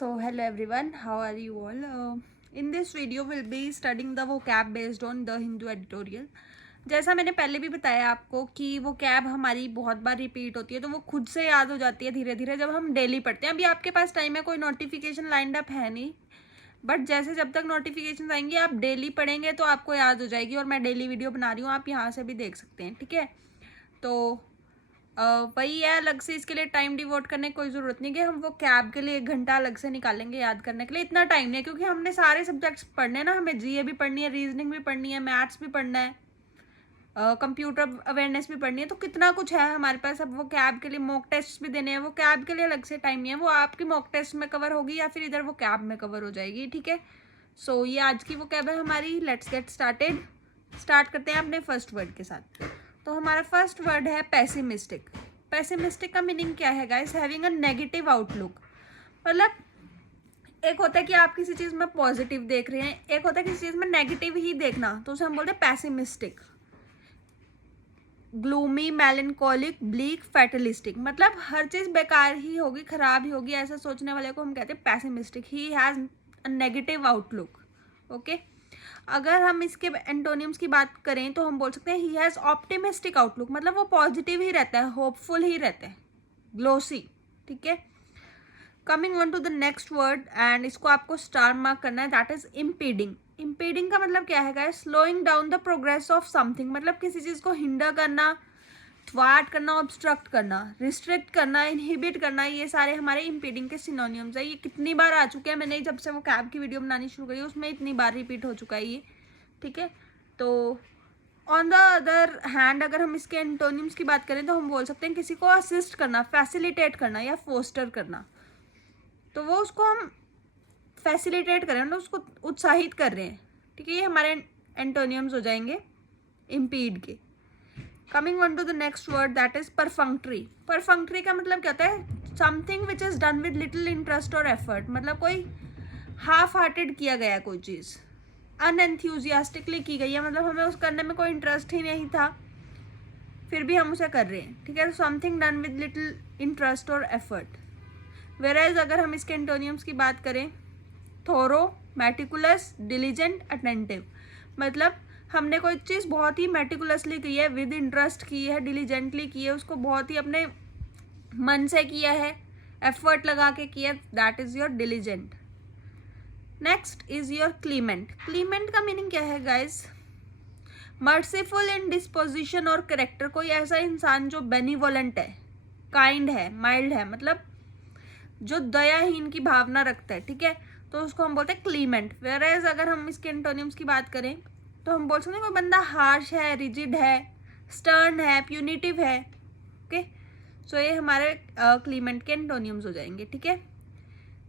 So hello everyone, how are you all? In this video we'll be studying the vocab based on the Hindu editorial. जैसा मैंने पहले भी बताया आपको कि वो कैब हमारी बहुत बार रिपीट होती है तो वो खुद से याद हो जाती है धीरे धीरे जब हम डेली पढ़ते हैं. अभी आपके पास टाइम है, कोई नोटिफिकेशन लाइंड अप है नहीं, बट जैसे जब तक नोटिफिकेशन आएंगे आप डेली पढ़ेंगे तो आपको याद हो जाएगी. और मैं डेली वीडियो बना रही हूँ, आप यहाँ से भी देख सकते हैं. ठीक है, तो वही है, अलग से इसके लिए टाइम डिवोट करने की कोई ज़रूरत नहीं कि हम वो कैब के लिए 1 घंटा अलग से निकालेंगे याद करने के लिए. इतना टाइम नहीं है क्योंकि हमने सारे सब्जेक्ट्स पढ़ने हैं ना. हमें जीए भी पढ़नी है, रीजनिंग भी पढ़नी है, मैथ्स भी पढ़ना है, कंप्यूटर अवेयरनेस भी पढ़नी है. तो कितना कुछ है हमारे पास. अब वो कैब के लिए मॉक टेस्ट भी देने हैं, वो कैब के लिए अलग से टाइम नहीं है. वो आपकी मॉक टेस्ट में कवर होगी या फिर इधर वो कैब में कवर हो जाएगी. ठीक है, सो ये आज की वो कैब है हमारी. Let's get started. स्टार्ट करते हैं अपने फर्स्ट वर्ड के साथ. तो हमारा फर्स्ट वर्ड है पैसिमिस्टिक. पैसिमिस्टिक का मीनिंग क्या है guys? Having a negative outlook. मतलब एक होता है कि आप किसी चीज़ में पॉजिटिव देख रहे हैं, एक होता है किसी चीज़ में नेगेटिव ही देखना, तो उसे हम बोलते हैं pessimistic. Gloomy, melancholic, bleak, fatalistic. मतलब हर चीज़ बेकार ही होगी, खराब ही होगी, ऐसा सोचने वाले को हम कहते हैं pessimistic. He has a negative outlook. Okay, अगर हम इसके एंटोनियम्स की बात करें तो हम बोल सकते हैं ही हैज़ ऑप्टिमिस्टिक आउटलुक. मतलब वो पॉजिटिव ही रहता है, होपफुल ही रहता है, ग्लोसी. ठीक है, coming on to the next word and इसको आपको स्टार मार्क करना है. That is इम्पीडिंग. इम्पीडिंग का मतलब क्या है guys? Slowing down the progress of something. मतलब किसी चीज़ को हिंडर करना, थ्वाट करना, ऑब्स्ट्रक्ट करना, रिस्ट्रिक्ट करना, इनहिबिट करना, ये सारे हमारे इम्पीडिंग के सिनोनियम्स है. ये कितनी बार आ चुके हैं, मैंने जब से वो कैब की वीडियो बनानी शुरू करी उसमें इतनी बार रिपीट हो चुका है ये. ठीक है, तो ऑन द अदर हैंड अगर हम इसके एंटोनियम्स की बात करें तो हम बोल सकते हैं किसी को असिस्ट करना, फैसिलिटेट करना या फोस्टर करना. तो वो उसको हम फैसिलिटेट करें, मतलब उसको उत्साहित कर रहे हैं. ठीक है, ये हमारे एंटोनियम्स हो जाएंगे इम्पीड के. Coming on to the next word that is perfunctory. Perfunctory का मतलब क्या होता है? Something which is done with little interest और एफर्ट. मतलब कोई हाफ हार्टेड किया गया है कोई चीज़, अनएंथ्यूजियास्टिकली की गई है, मतलब हमें उस करने में कोई इंटरेस्ट ही नहीं था फिर भी हम उसे कर रहे हैं. ठीक है, something done with little interest और एफर्ट. वेराइज अगर हम इसके एंटोनियम्स की बात करें, थोरो, मेटिकुलस, डिलीजेंट, अटेंटिव. मतलब हमने कोई चीज़ बहुत ही मेटिकुलसली की है, विद इंटरेस्ट की है, डिलीजेंटली की है, उसको बहुत ही अपने मन से किया है, एफर्ट लगा के किया, that is your diligent. Next is your Clement. Clement का मीनिंग क्या है गाइज? मर्सीफुल इन डिस्पोजिशन और करेक्टर. कोई ऐसा इंसान जो बेनिवोलेंट है, काइंड है, माइल्ड है, मतलब जो दयाहीन की भावना रखता है. ठीक है, तो उसको हम बोलते हैं क्लीमेंट. वेयरएज अगर हम इसके एंटोनियम्स की बात करें तो हम बोल सकते हैं कोई बंदा हार्श है, रिजिड है, स्टर्न है, प्यूनिटिव है. ओके, सो ये हमारे क्लीमेंट के एंटोनियम्स हो जाएंगे. ठीक है,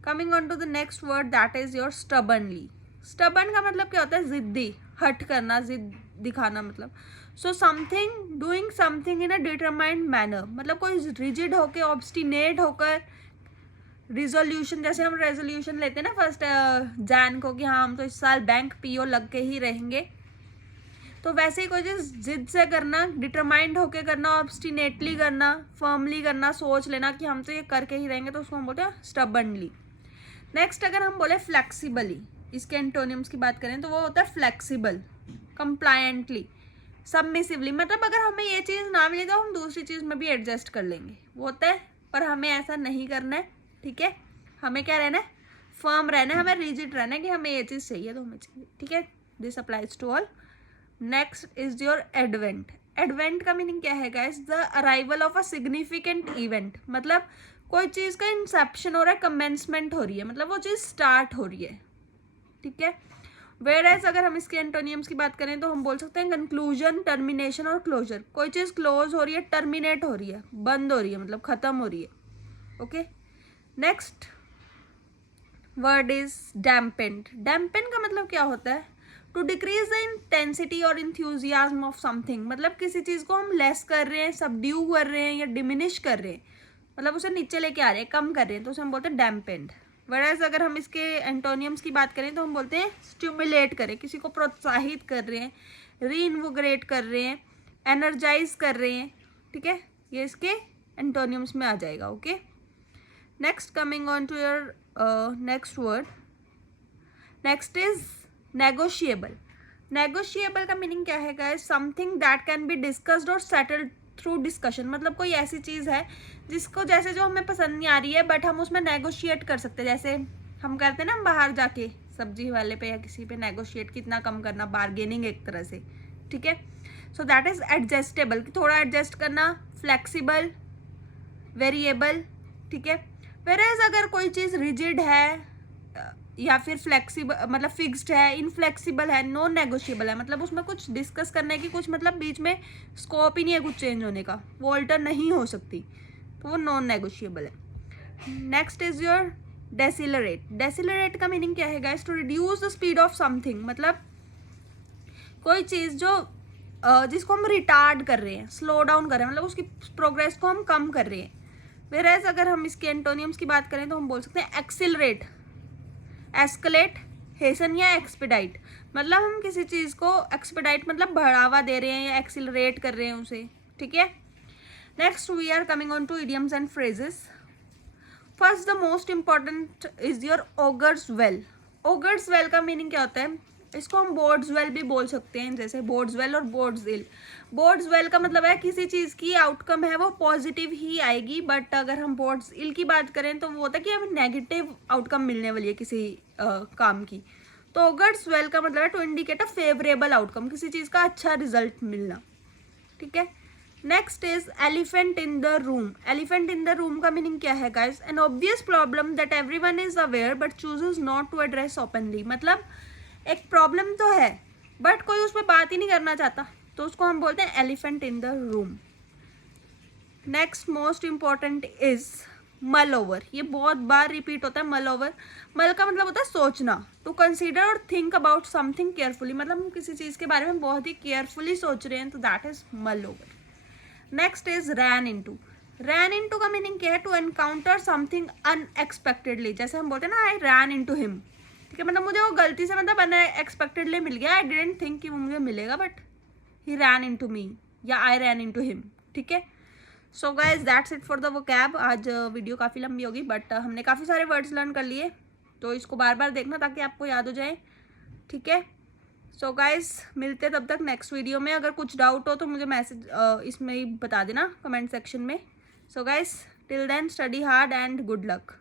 coming on to the next word that is your stubbornly. Stubborn का मतलब क्या होता है? जिद्दी, हट करना, जिद दिखाना. मतलब so something, doing something in a determined manner. मतलब कोई रिजिड होकर, ऑब्स्टिनेट होकर, रिजोल्यूशन, जैसे हम रेजोल्यूशन लेते हैं ना फर्स्ट जैन को कि हाँ हम तो इस साल बैंक पीओ लग के ही रहेंगे, तो वैसे ही कोई चीज़ जिद से करना, डिटरमाइंड होके करना, ऑब्स्टिनेटली करना, फर्मली करना, सोच लेना कि हम तो ये करके ही रहेंगे, तो उसको हम बोलते हैं स्टबर्नली. नेक्स्ट अगर हम बोले फ्लेक्सिबली, इसके एंटोनियम्स की बात करें तो वो होता है फ्लेक्सिबल, कंप्लायंटली, सबमिसिवली. मतलब अगर हमें ये चीज़ ना मिले तो हम दूसरी चीज़ में भी एडजस्ट कर लेंगे, वो होता है. पर हमें ऐसा नहीं करना है. ठीक है, हमें क्या रहना है? फर्म रहना है, हमें रिजिड रहना है कि हमें ये चीज़ चाहिए तो हमें चाहिए. ठीक है, this applies to all. Next is your advent. Advent का मीनिंग क्या है guys? The arrival of a significant event. मतलब कोई चीज़ का इंसेप्शन हो रहा है, कमेंसमेंट हो रही है, मतलब वो चीज़ स्टार्ट हो रही है. ठीक है, वेयरएज अगर हम इसके एंटोनियम्स की बात करें तो हम बोल सकते हैं कंक्लूजन, टर्मिनेशन और क्लोजर. कोई चीज़ क्लोज हो रही है, टर्मिनेट हो रही है, बंद हो रही है, मतलब ख़त्म हो रही है. Okay, next word is dampened. Dampen का मतलब क्या होता है? टू डिक्रीज द इंटेंसिटी और इंथ्यूजियाज्म ऑफ समथिंग. मतलब किसी चीज़ को हम लेस कर रहे हैं, सबड्यू कर रहे हैं या डिमिनिश कर रहे हैं, मतलब उसे नीचे लेके आ रहे हैं, कम कर रहे हैं, तो उसे हम बोलते हैं डैम्पेंड. वरएज अगर हम इसके एंटोनियम्स की बात करें तो हम बोलते हैं स्टिमुलेट करें, किसी को प्रोत्साहित कर रहे हैं, रीइन्वोगरेट कर रहे हैं, एनर्जाइज कर रहे हैं. ठीक है, ये इसके एंटोनियम्स में आ जाएगा. Okay, next coming on to your next word, next is negotiable. Negotiable का मीनिंग क्या है guys? Something that can be discussed और सेटल्ड थ्रू डिस्कशन. मतलब कोई ऐसी चीज़ है जिसको जैसे जो हमें पसंद नहीं आ रही है बट हम उसमें नेगोशिएट कर सकते हैं. जैसे हम करते हैं ना, हम बाहर जाके सब्जी वाले पे या किसी पे नेगोशिएट कितना कम करना, बार्गेनिंग एक तरह से. ठीक है, सो दैट इज एडजस्टेबल, थोड़ा एडजस्ट करना, फ्लेक्सिबल, वेरिएबल. ठीक है, वेरेज अगर कोई चीज़ रिजिड है या फिर फ्लेक्सिबल मतलब फिक्स्ड है, इनफ्लेक्सिबल है, नॉन नेगोशिएबल है, मतलब उसमें कुछ डिस्कस करने की कुछ मतलब बीच में स्कोप ही नहीं है कुछ चेंज होने का, वो अल्टर नहीं हो सकती, तो वो नॉन नेगोशिएबल है. Next is your decelerate. Decelerate का मीनिंग क्या है guys? To reduce the speed of something. मतलब कोई चीज़ जो जिसको हम रिटार्ड कर रहे हैं, स्लो डाउन कर रहे हैं, मतलब उसकी प्रोग्रेस को हम कम कर रहे हैं. वेरेज अगर हम इसके एंटोनियम्स की बात करें तो हम बोल सकते हैं एक्सिलरेट, एस्केलेट, हेसन या एक्सपेडाइट. मतलब हम किसी चीज़ को एक्सपेडाइट मतलब बढ़ावा दे रहे हैं या एक्सिलरेट कर रहे हैं उसे. ठीक है, next we are coming on to idioms and phrases. First the most important is your augurs well. Augurs well का मीनिंग क्या होता है? इसको हम बोर्ड्स वेल भी बोल सकते हैं, जैसे बोर्ड्स वेल और बोर्ड्स इल. बोर्ड्स वेल का मतलब है किसी चीज़ की आउटकम है वो पॉजिटिव ही आएगी, बट अगर हम बोर्ड्स इल की बात करें तो वो होता है कि हमें नेगेटिव आउटकम मिलने वाली है किसी काम की. तो ऑगर्स वेल का मतलब है to indicate a favourable outcome, किसी चीज़ का अच्छा रिजल्ट मिलना. ठीक है, next is elephant in the room. Elephant in the room का मीनिंग क्या है guys? An obvious problem that everyone is aware but chooses not to address openly. मतलब एक प्रॉब्लम तो है बट कोई उस पर बात ही नहीं करना चाहता, तो उसको हम बोलते हैं elephant in the room. Next most important is mull over. ये बहुत बार रिपीट होता है मल ओवर. मल का मतलब होता है सोचना, टू कंसीडर और थिंक अबाउट समथिंग केयरफुली. मतलब हम किसी चीज़ के बारे में बहुत ही केयरफुली सोच रहे हैं, तो that is mull over. Next is ran into. Ran into का मीनिंग क्या है? To encounter something unexpectedly. जैसे हम बोलते हैं ना, आई रैन इनटू हिम. ठीक है, मतलब मुझे वो गलती से मतलब अनएक्सपेक्टेडली मिल गया. आई डिडंट थिंक कि वो मुझे मिलेगा but he ran into me या आई रैन इनटू हिम. ठीक है, so guys that's it for the vocab. आज वीडियो काफ़ी लंबी होगी बट हमने काफ़ी सारे वर्ड्स लर्न कर लिए, तो इसको बार बार देखना ताकि आपको याद हो जाए. ठीक है, सो गाइज मिलते हैं तब तक नेक्स्ट वीडियो में. अगर कुछ डाउट हो तो मुझे मैसेज इसमें ही बता देना कमेंट सेक्शन में. So guys till then study hard and good luck.